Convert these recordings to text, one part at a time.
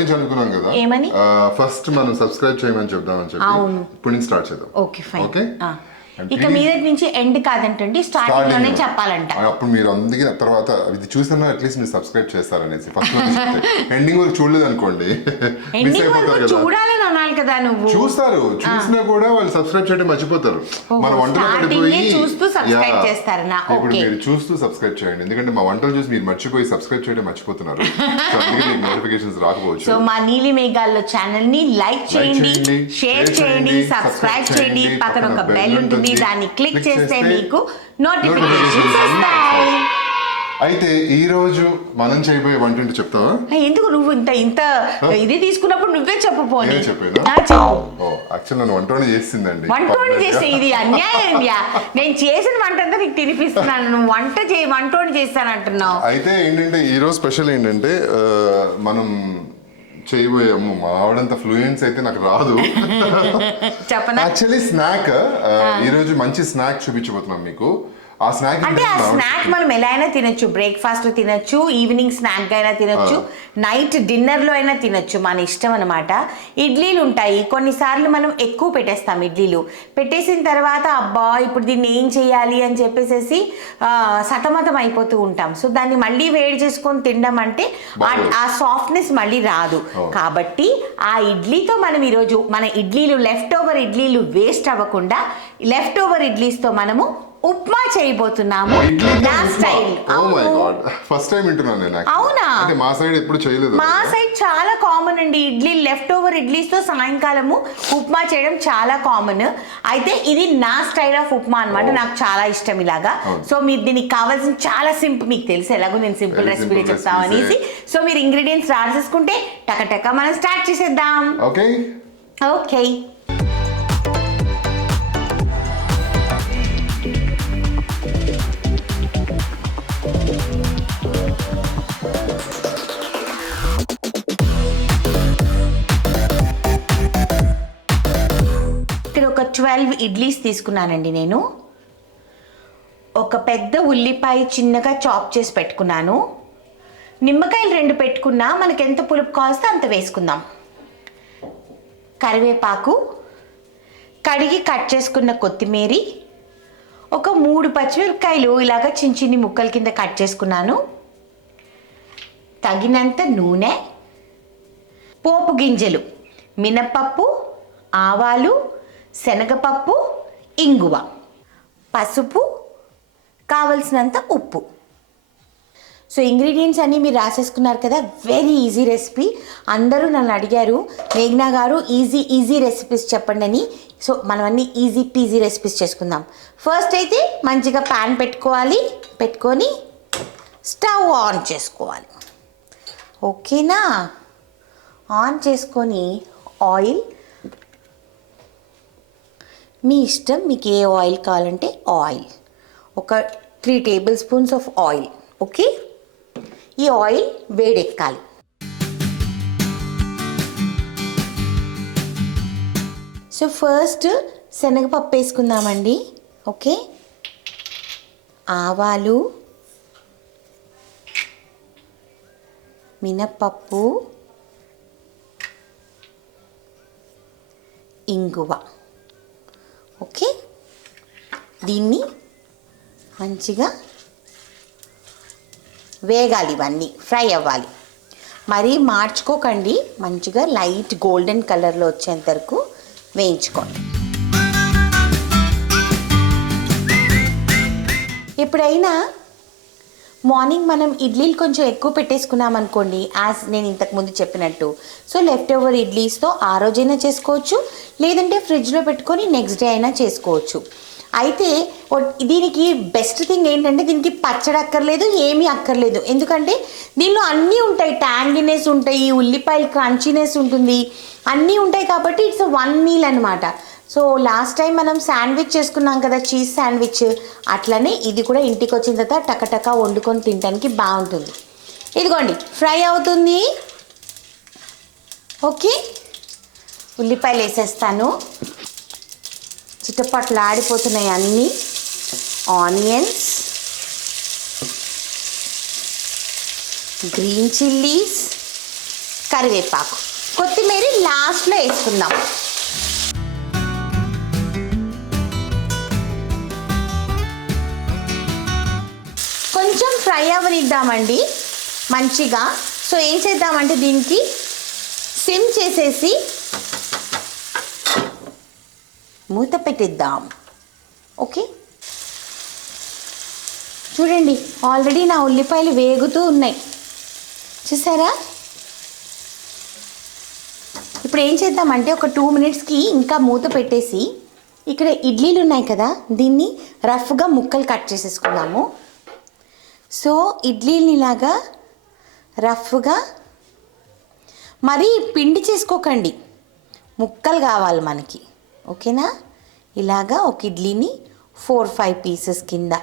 నుంచి అనుకున్నాం కదా ఏమని ఫస్ట్ మనం సబ్స్క్రైబ్ చేయమని చెప్దామని చెప్పి ఇప్పుడు నుంచి స్టార్ట్ చేద్దాం. Okay fine. ఓకే ఇక మీద నుంచి ఎండ్ కాదంటండి, స్టార్టింగ్ లోనే చెప్పాలంట. అప్పుడు మీరు అందుకే తర్వాత ఇది చూసినా అట్లీస్ట్ మీరు సబ్స్క్రైబ్ చేస్తారనేసి ఫస్ట్ ఎండింగ్ వరకు చూడలేదు అనుకోండి చూడాలని అనాలి కదా. నువ్వు చూస్తారు, చూసినా కూడా వాళ్ళు సబ్స్క్రైబ్ చేయడం మర్చిపోతారు. మన వంటలు పడిపోయి చూస్తూ సబ్స్క్రైబ్ చేస్తారు. ఇప్పుడు మీరు చూస్తూ సబ్స్క్రైబ్ చేయండి, ఎందుకంటే మా వంటలు చూసి మీరు మర్చిపోయి సబ్స్క్రైబ్ చేయడం మర్చిపోతున్నారు. నోటిఫికేషన్స్ రాకపోవచ్చు. సో మా నీలి మేఘాల్లో ఛానల్ ని లైక్ చేయండి, షేర్ చేయండి, సబ్స్క్రైబ్ చేయండి. పక్కన ఒక బెల్ ఉంటుంది, దాన్ని క్లిక్ చేస్తే మీకు నోటిఫికేషన్స్ వస్తాయి. అయితే ఈ రోజు మనం చేయబోయే వంట ఏంటో చెప్తావా? ఎందుకు నువ్వు ఇంత ఇది తీసుకున్నప్పుడు నువ్వే చెప్పపోని. నన్ను వంట చేసిందండి. వంట చేస్తే ఇది అన్యాయం. నేను చేసిన వంట అంతా నీకు తినిపిస్తున్నాను, నువ్వు వంట చేస్తాను అంటున్నావు. అయితే ఏంటంటే ఈ రోజు స్పెషల్ ఏంటంటే మనం చేయబోయాము. మా ఆవిడంత ఫ్లూయెన్స్ అయితే నాకు రాదు. యాక్చువల్లీ స్నాక్ ఈరోజు మంచి స్నాక్ చూపించబోతున్నాం మీకు. ఆ స్నాక్ అంటే ఆ స్నాక్ మనం ఎలా అయినా తినొచ్చు, బ్రేక్ఫాస్ట్ లో తినొచ్చు, ఈవినింగ్ స్నాక్ అయినా తినొచ్చు, నైట్ డిన్నర్ లో అయినా తినొచ్చు, మన ఇష్టం అనమాట. ఇడ్లీలు ఉంటాయి, కొన్నిసార్లు మనం ఎక్కువ పెట్టేస్తాం. ఇడ్లీలు పెట్టేసిన తర్వాత అబ్బా ఇప్పుడు దీన్ని ఏం చేయాలి అని చెప్పేసి సతమతం అయిపోతూ ఉంటాం. సో దాన్ని మళ్ళీ వేడి చేసుకొని తినడం అంటే ఆ సాఫ్ట్నెస్ మళ్ళీ రాదు. కాబట్టి ఆ ఇడ్లీతో మనం ఈరోజు మన ఇడ్లీలు లెఫ్ట్ ఓవర్ ఇడ్లీలు వేస్ట్ అవ్వకుండా లెఫ్ట్ ఓవర్ ఇడ్లీస్తో మనము ఉప్మా చేయబోతున్నాము. నా స్టైల్. ఫస్ట్ టైం వింటున్నాను నేను. అవునా? అంటే మా సైడ్ ఎప్పుడు చేయలేదు. మా సైడ్ చాలా కామన్ అండి. ఇడ్లీ లెఫ్ట్ ఓవర్ ఇడ్లీస్ తో సాయంకాలము ఉప్మా చేయడం చాలా కామన్. అయితే ఇది నా స్టైల్ ఆఫ్ ఉప్మా అన్నమాట. నాకు చాలా ఇష్టం ఇలాగా. సో మీరు దీనికి కావాల్సిన చాలా సింపుల్, మీకు తెలుసు ఎలాగో నేను సింపుల్ రెసిపీ చెప్తాను అనేసి. సో మీరు ఇంగ్రీడియంట్స్ రాసేసుకుంటే టక మనం స్టార్ట్ చేసేద్దాం. ఓకే. ఒక 12 ఇడ్లీస్ తీసుకున్నానండి నేను. ఒక పెద్ద ఉల్లిపాయ చిన్నగా చాప్ చేసి పెట్టుకున్నాను. నిమ్మకాయలు 2 పెట్టుకున్నా, మనకి ఎంత పులుపు కావాల్స్తే అంత వేసుకుందాం. కరివేపాకు, కడిగి కట్ చేసుకున్న కొత్తిమీర, ఒక 3 పచ్చిమిరపకాయలు ఇలాగ చిన్న ముక్కల కింద కట్ చేసుకున్నాను. తగినంత నూనె, పోపు గింజలు, మినపప్పు, ఆవాలు, శనగపప్పు, ఇంగువ, పసుపు, కావలసినంత ఉప్పు. సో ఇంగ్రీడియంట్స్ అన్నీ మీరు కదా. Very easy recipe. అందరూ నన్ను అడిగారు, మేఘ్నా గారు ఈజీ రెసిపీస్ చెప్పండి అని. సో మనం అన్నీ ఈజీ పీజీ రెసిపీస్ చేసుకుందాం. ఫస్ట్ అయితే మంచిగా ప్యాన్ పెట్టుకొని స్టవ్ ఆన్ చేసుకోవాలి. ఓకేనా? ఆన్ చేసుకొని ఆయిల్, మీ ఇష్టం, మీకు ఏ ఆయిల్ కావాలంటే ఆయిల్, ఒక 3 table spoons of oil. Okay, ఈ ఆయిల్ వేడెక్కాలి. సో ఫస్ట్ శనగపప్పు వేసుకుందామండి. ఓకే, ఆవాలు, మినపప్పు, ఇంగువ. ఓకే, దీన్ని మంచిగా వేగాలి, ఇవన్నీ ఫ్రై అవ్వాలి. మరీ మార్చుకోకండి, మంచిగా లైట్ గోల్డెన్ కలర్లో వచ్చేంత వరకు వేయించుకోండి. ఎప్పుడైనా మార్నింగ్ మనం ఇడ్లీలు కొంచెం ఎక్కువ పెట్టేసుకున్నాం అనుకోండి, యాజ్ నేను ఇంతకుముందు చెప్పినట్టు, సో లెఫ్ట్ ఓవర్ ఇడ్లీస్తో ఆ రోజైనా చేసుకోవచ్చు, లేదంటే ఫ్రిడ్జ్లో పెట్టుకొని నెక్స్ట్ డే అయినా చేసుకోవచ్చు. అయితే దీనికి బెస్ట్ థింగ్ ఏంటంటే దీనికి పచ్చడి అక్కర్లేదు, ఏమీ అక్కర్లేదు. ఎందుకంటే దీనిలో అన్నీ ఉంటాయి, ట్యాంగినెస్ ఉంటాయి, ఉల్లిపాయలు క్రంచీనెస్ ఉంటుంది, అన్నీ ఉంటాయి. కాబట్టి ఇట్స్ 1 మీల్ అనమాట. సో లాస్ట్ టైం మనం శాండ్విచ్ చేసుకున్నాం కదా, చీజ్ శాండ్విచ్, అట్లనే ఇది కూడా ఇంటికి వచ్చిన తర్వాత టకటక వండుకొని తినడానికి బాగుంటుంది. ఇదిగోండి ఫ్రై అవుతుంది. ఓకే, ఉల్లిపాయలు వేసేస్తాను. చిట్టపట్లు ఆడిపోతున్నాయి అన్నీ. ఆనియన్స్, గ్రీన్ చిల్లీస్, కరివేపాకు, కొత్తిమీర లాస్ట్లో వేసుకుందాం. కొంచెం ఫ్రై అవ్వనిద్దామండి మంచిగా. సో ఏం చేద్దామంటే దీనికి సిమ్ చేసేసి మూత పెట్టిద్దాం. ఓకే, చూడండి ఆల్రెడీ నా ఉల్లిపాయలు వేగుతూ ఉన్నాయి, చూసారా? ఇప్పుడు ఏం చేద్దామంటే ఒక 2 మినిట్స్కి ఇంకా మూత పెట్టేసి ఇక్కడ ఇడ్లీలు ఉన్నాయి కదా, దీన్ని రఫ్గా ముక్కలు కట్ చేసేసుకుందాము. సో ఇడ్లీని ఇలాగా రఫ్గా, మరీ పిండి చేసుకోకండి, ముక్కలు కావాలి మనకి. ఓకేనా? ఇలాగా ఒక ఇడ్లీని 4-5 పీసెస్ కింద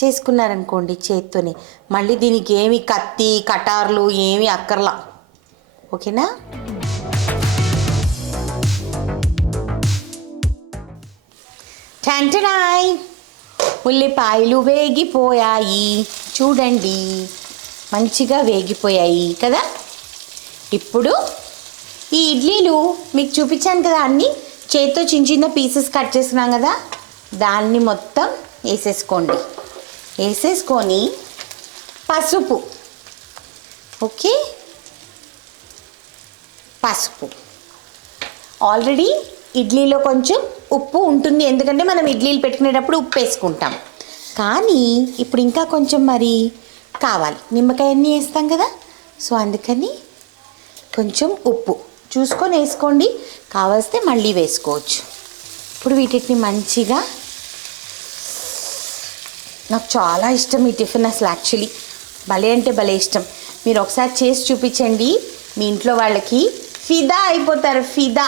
చేసుకున్నారనుకోండి చేత్తోని, మళ్ళీ దీనికి ఏమి కత్తి కటార్లు ఏమి అక్కర్లా. ఓకేనా? టంటనాయ్, ఉల్లిపాయలు వేగిపోయాయి చూడండి, మంచిగా వేగిపోయాయి కదా. ఇప్పుడు ఈ ఇడ్లీలు మీకు చూపించాను కదా, అన్నీ చేత్తో చిన్న చిన్న పీసెస్ కట్ చేస్తున్నాం కదా, దాన్ని మొత్తం వేసేసుకోండి. వేసేసుకొని పసుపు, ఓకే, పసుపు. ఆల్రెడీ ఇడ్లీలో కొంచెం ఉప్పు ఉంటుంది, ఎందుకంటే మనం ఇడ్లీలు పెట్టుకునేటప్పుడు ఉప్పు వేసుకుంటాం. కానీ ఇప్పుడు ఇంకా కొంచెం మరి కావాలి, నిమ్మకాయ అన్నీ వేస్తాం కదా, సో అందుకని కొంచెం ఉప్పు చూసుకొని వేసుకోండి, కావలిస్తే మళ్ళీ వేసుకోవచ్చు. ఇప్పుడు వీటిని మంచిగా, నాకు చాలా ఇష్టం ఈ టిఫిన్ అసలు, యాక్చువల్లీ భలే అంటే భలే ఇష్టం. మీరు ఒకసారి చేసి చూపించండి, మీ ఇంట్లో వాళ్ళకి ఫిదా అయిపోతారు, ఫిదా.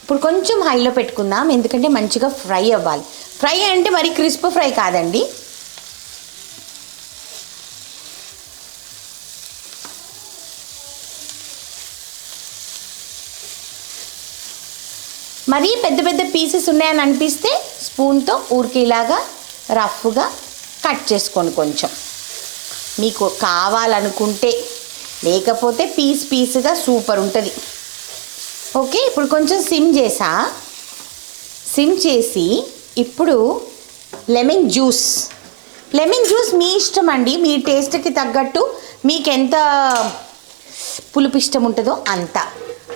ఇప్పుడు కొంచెం హైలో పెట్టుకుందాం, ఎందుకంటే మంచిగా ఫ్రై అవ్వాలి. ఫ్రై అంటే మరి క్రిస్ప్ ఫ్రై కాదండి. మరీ పెద్ద పెద్ద పీసెస్ ఉన్నాయని అనిపిస్తే స్పూన్తో ఊరికి ఇలాగా రఫ్గా కట్ చేసుకోండి కొంచెం, మీకు కావాలనుకుంటే. లేకపోతే పీస్గా సూపర్ ఉంటుంది. ఓకే, ఇప్పుడు కొంచెం సిమ్ చేసి ఇప్పుడు లెమన్ జ్యూస్ మీ ఇష్టం అండి, మీ టేస్ట్కి తగ్గట్టు మీకు ఎంత పులుపు ఇష్టం ఉంటుందో అంత.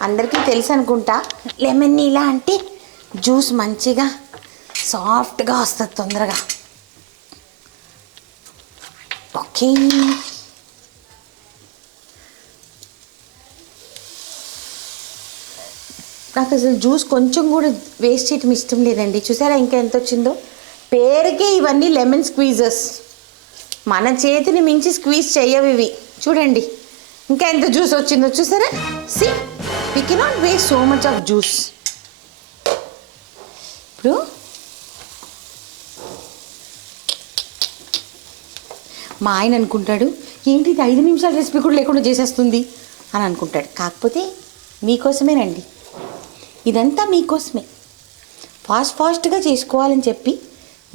అందరికీ తెలుసు అనుకుంటా, లెమన్ ఇలా అంటే జ్యూస్ మంచిగా సాఫ్ట్గా వస్తుంది తొందరగా. ఓకే, నాకు అసలు జ్యూస్ కొంచెం కూడా వేస్ట్ చేయటం ఇష్టం లేదండి. చూసారా ఇంకా ఎంత వచ్చిందో? పేరుకే ఇవన్నీ లెమన్ స్క్వీజెస్, మన చేతిని మించి స్క్వీజ్ చేయవు ఇవి. చూడండి ఇంకా ఎంత జ్యూస్ వచ్చిందో చూసారా. See, we cannot waste so much of juice. ఇప్పుడు మా ఆయన అనుకుంటాడు, ఏంటి ఇది 5 నిమిషాల రెసిపీ కూడా లేకుండా చేసేస్తుంది అని అనుకుంటాడు. కాకపోతే మీకోసమేనండి, ఇదంతా మీకోసమే. ఫాస్ట్గా చేసుకోవాలని చెప్పి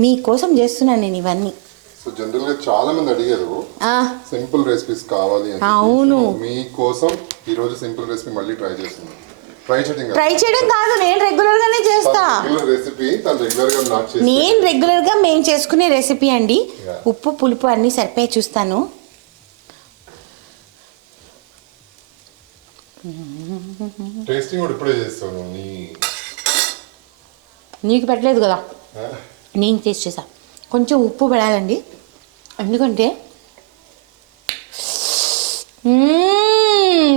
మీకోసం చేస్తున్నాను నేను ఇవన్నీ. సో జనరల్ గా చాలా మంది అడిగారు సింపుల్ రెసిపీస్ కావాలి అని. అవును, మీకోసం ఈ రోజు సింపుల్ రెసిపీ మళ్ళీ ట్రై చేస్తున్నాను. ట్రై చేయడం కాదు, నేను రెగ్యులర్ గానే చేస్తా. నేను రెగ్యులర్ గా మేము చేసుకునే రెసిపీ అండి. ఉప్పు పులుపు అన్ని సరిపోయి చూస్తాను. టేస్టింగ్ కూడా ఇప్పుడే చేస్తాను. నీకు పెట్టలేదు కదా, నేను టేస్ట్ చేసా. కొంచెం ఉప్పు పడాలండి, ఎందుకంటే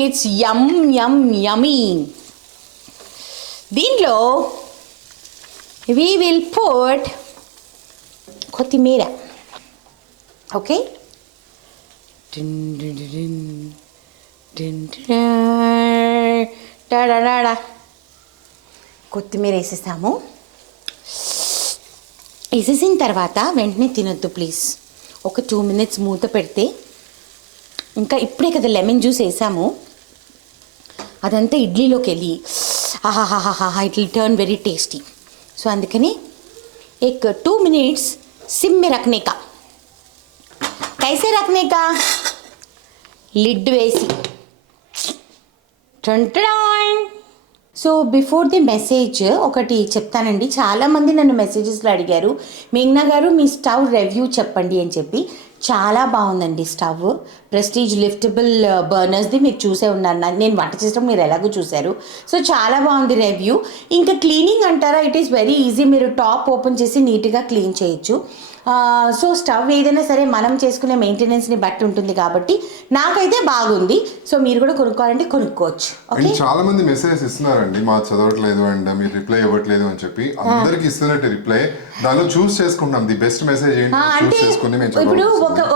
ఇట్స్ యమ్మీ. దీంట్లో we will put కొత్తిమీర. ఓకే, కొత్తిమీర వేసేసాము. వేసేసిన తర్వాత వెంటనే తినొద్దు ప్లీజ్. ఒక 2 మినిట్స్ మూత పెడితే, ఇంకా ఇప్పుడే కదా లెమన్ జ్యూస్ వేసాము, అదంతా ఇడ్లీలోకి వెళ్ళి ఆహాహాహా it will turn very tasty. So అందుకని एक 2 मिनट्स सिम में रखने का. कैसे रखने का? లిడ్ వేసి సో బిఫోర్ ది మెసేజ్ ఒకటి చెప్తానండి. చాలామంది నన్ను మెసేజెస్లో అడిగారు, మేఘ్నా గారు మీ స్టవ్ రివ్యూ చెప్పండి అని చెప్పి. చాలా బాగుందండి స్టవ్. ప్రెస్టీజ్ లిఫ్టబుల్ బర్నర్స్ది మీరు చూసే ఉన్నారు, నేను వంట చేసడం మీరు ఎలాగో చూశారు. సో చాలా బాగుంది రివ్యూ. ఇంకా క్లీనింగ్ అంటారా, ఇట్ ఈస్ వెరీ ఈజీ. మీరు టాప్ ఓపెన్ చేసి నీట్గా క్లీన్ చేయొచ్చు. సో స్టవ్ ఏదైనా సరే మనం చేసుకునే మెయింటెనెన్స్ని బట్టి ఉంటుంది కాబట్టి నాకైతే బాగుంది. సో మీరు కూడా కొనుక్కోవాలంటే కొనుక్కోవచ్చు. ఓకే, చాలా మంది మెసేజెస్ ఇస్తున్నారండి, మా చదవట్లేదు అండ్ మీరు రిప్లై ఇవ్వట్లేదు అని చెప్పి. అందరికి ఇస్తున్నట్టు రిప్లై, దానిలో చూస్ చేసుకుంటాం ది బెస్ట్ మెసేజ్ ఏంటి చూస్ చేసుకుని మేము ఇప్పుడు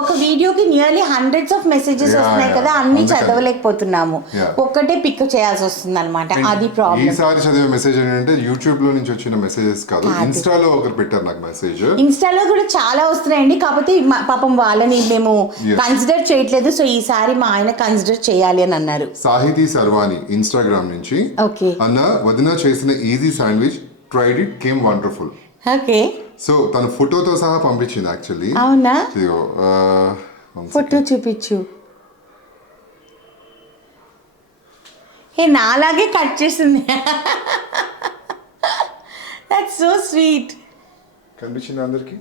ఒక వీడియోకి నియర్లీ హండ్రెడ్స్ ఆఫ్ మెసేజెస్ వస్తున్నాయి కదా, అన్ని చదవలేకపోతున్నాము, ఒక్కటే పిక్ చేయాల్సి వస్తుంది అనమాట. అది ప్రాబ్లం. ఈసారి చదివే మెసేజ్ ఏంటంటే యూట్యూబ్ లో నుంచి వచ్చిన మెసేజెస్ కాదు, ఇన్స్టాలో ఒకరు పెట్టారు నాకు మెసేజ్. ఇన్స్టాలో కూడా చాలా వస్తున్నాయండి, కాకపోతే పాపం వాళ్ళని మేము కన్సిడర్ చేయట్లేదు. సో ఈసారి మా ఆయన కన్సిడర్ చేయాలి అని అన్నారు. సాహితీ సర్వాణి ఇన్స్టాగ్రామ్ నుంచి, అన్న వదిన చేసిన easy sandwich tried it came wonderful. Okay, so తన ఫోటోతో సహా పంపించింది యాక్చువల్లీ. అవునా, ఫోటో చూపించు. నాలాగే కట్ చేసింది. That's so sweet. కనిపించింది అందరికి.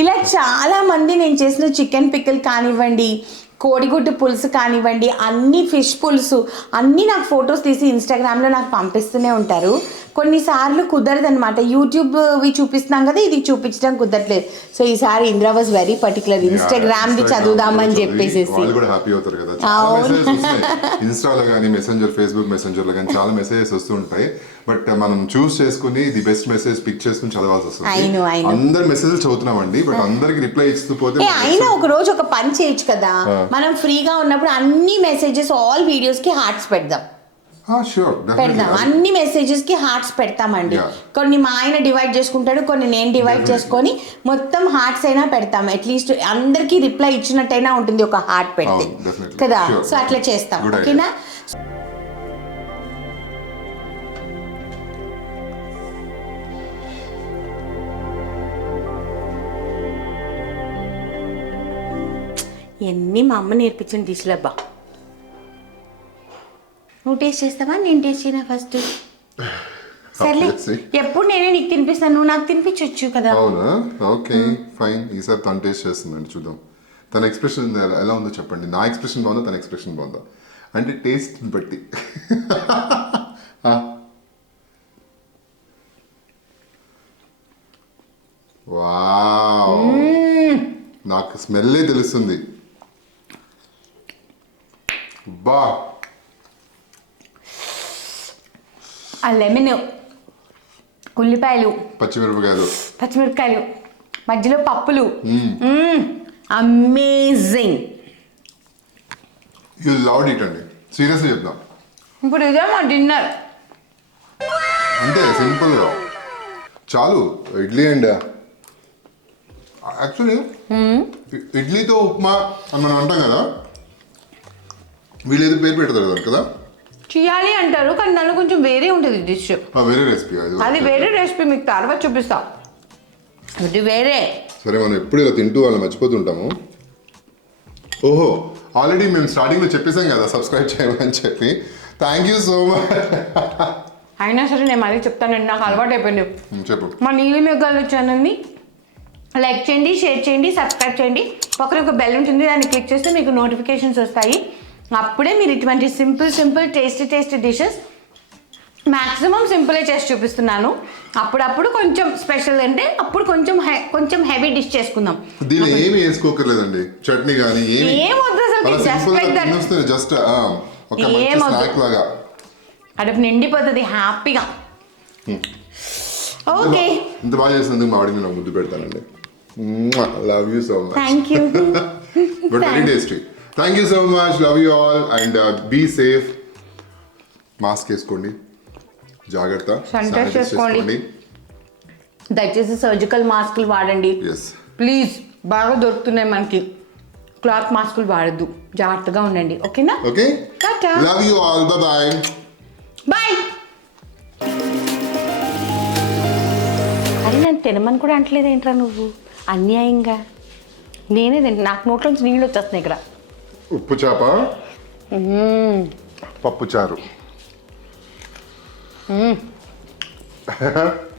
ఇలా చాలా మంది నేను చేసిన చికెన్ పిక్కల్ కానివ్వండి, కోడిగుడ్డు పులుసు కానివ్వండి, అన్ని ఫిష్ పులుసు అన్నీ నాకు ఫొటోస్ తీసి ఇన్స్టాగ్రామ్లో నాకు పంపిస్తూనే ఉంటారు. కొన్నిసార్లు కుదరదు అనమాట, యూట్యూబ్వి చూపిస్తున్నాం కదా, ఇది చూపించడం కుదరట్లేదు. సో ఈసారి ఇంద్ర వాజ్ వెరీ పర్టికులర్, ఇన్స్టాగ్రామ్ది చదువుదామని చెప్పేసి. ఇన్స్టాలో కానీ మెసెంజర్, ఫేస్బుక్ మెసెంజర్లో కానీ చాలా మెసేజెస్ వస్తూ ఉంటాయి. బట్ మనం చూస్ చేసుకుని ది బెస్ట్ మెసేజ్ పిక్ చేసుకుని చదవాల్సి వస్తుంది. అందరు మెసేజ్ చదువుతున్నామండి, బట్ అందరికి రిప్లై ఇస్తూ పోతే అయినా ఒక రోజు ఒక పని చేయొచ్చు కదా, మనం ఫ్రీగా ఉన్నప్పుడు అన్ని మెసేజెస్ ఆల్ వీడియోస్ కి హార్ట్స్ పెడదాం. పెడదాం, అన్ని మెసేజెస్ కి హార్ట్స్ పెడతామండి. కొన్ని మా ఆయన డివైడ్ చేసుకుంటాడు, కొన్ని నేను డివైడ్ చేసుకొని మొత్తం హార్ట్స్ అయినా పెడతాం. అట్లీస్ట్ అందరికి రిప్లై ఇచ్చినట్టయినా ఉంటుంది ఒక హార్ట్ పెడితే కదా. సో అట్లా చేస్తాం. ఓకేనా, ఎన్ని మా అమ్మ నేర్పించిన డిష్లు అబ్బా. నువ్వు టేస్ట్ చేస్తావా, నేను టేస్ట్ చేయనా ఫస్ట్? సర్లే, ఎప్పుడు నేనే నీకు తినిపిస్తాను, నువ్వు నాకు తినిపించవచ్చు కదా. అవునా, ఓకే ఫైన్. ఈసారి తను టేస్ట్ చేస్తుందండి, చూద్దాం తన ఎక్స్ప్రెషన్ ఎలా ఉందో చెప్పండి. నా ఎక్స్ప్రెషన్ బాగుందా, తన ఎక్స్ప్రెషన్ బాగుందా అంటే టేస్ట్ బట్టి. వావ్, నాకు స్మెల్లే తెలుస్తుంది. బా, ఆ లెమన్, ఉల్లిపాయలు, పచ్చిమిరపకాయలు, మధ్యలో పప్పులు, అమేజింగ్. యూ లవ్డ్ ఇట్ అండి, సీరియస్లీ చెప్తాం. ఇప్పుడు ఇదే మా డిన్నర్. అంతే సింపుల్గా చాలు. ఇడ్లీ అండ్ యాక్చువల్లీ ఇడ్లీతో ఉప్మా అని మనం అంటాం కదా, వీళ్ళు ఏదో పేరు పెడతారు కదా, చేయాలి అంటారు, కానీ దానిలో కొంచెం వేరే ఉంటుంది డిష్. వేరే రెసిపీ అది వేరే రెసిపీ, మీకు తర్వాత చూపిస్తా. ఇది వేరే. సరే, మనం ఎప్పుడు ఇలా తింటూ వాళ్ళు మర్చిపోతుంటాము. ఓహో, ఆల్రెడీ మేము స్టార్టింగ్లో చెప్పేసాం కదా సబ్స్క్రైబ్ చేయమని చెప్పి. Thank you so much. అయినా సరే నేను మళ్ళీ చెప్తానండి, నాకు అలవాటు అయిపోయింది. చెప్పు. మా నీలి మేఘాలు ఛానల్ని లైక్ చేయండి, షేర్ చేయండి, సబ్స్క్రైబ్ చేయండి. పక్కన ఒక బెల్ ఉంటుంది, దాన్ని క్లిక్ చేస్తే మీకు నోటిఫికేషన్స్ వస్తాయి. అప్పుడే మీరు ఇటువంటి సింపుల్ టేస్టీ డిషెస్, మ్యాక్సిమం సింపులే చేసి చూపిస్తున్నాను. అప్పుడప్పుడు కొంచెం స్పెషల్ అంటే అప్పుడు కొంచెం హెవీ డిష్ చేసుకుందాం. దీనిలో ఏమి వేసుకోకర్లేదండి, చట్నీ కానీ ఏం వద్దు అసలు, జస్ట్ లైక్ దట్. జస్ట్ ఒక మంచి స్నాక్ లాగా అడుపు నిండిపోతుంది హ్యాపీగా. ఓకే, ఇంత బాగా చేసినందుకు మా వాడిని నాకు ముద్దు పెడతానండి. Love you so much. Thank you. But very tasty. Thank you so much. Love you all and be safe. Mask వేసుకోండి, జాగ్రత్త, శానిటైజ్ చేసుకోండి. దయచేసి సర్జికల్ మాస్కులు వాడండి ప్లీజ్. బాగా దొరుకుతున్నాయి మనకి, క్లాత్ మాస్కులు వాడద్దు, జాగ్రత్తగా ఉండండి. ఓకేనా? Okay, love you all. Bye bye. అరే నన్ను తినమని కూడా అంటలేదు ఏంట్రా నువ్వు, అన్యాయంగా. నేనే తింటా, నాకు నోట్లోంచి నీళ్ళు వచ్చేస్తున్నాయి ఇక్కడ. ఉప్పు చేప, పప్పు చారు.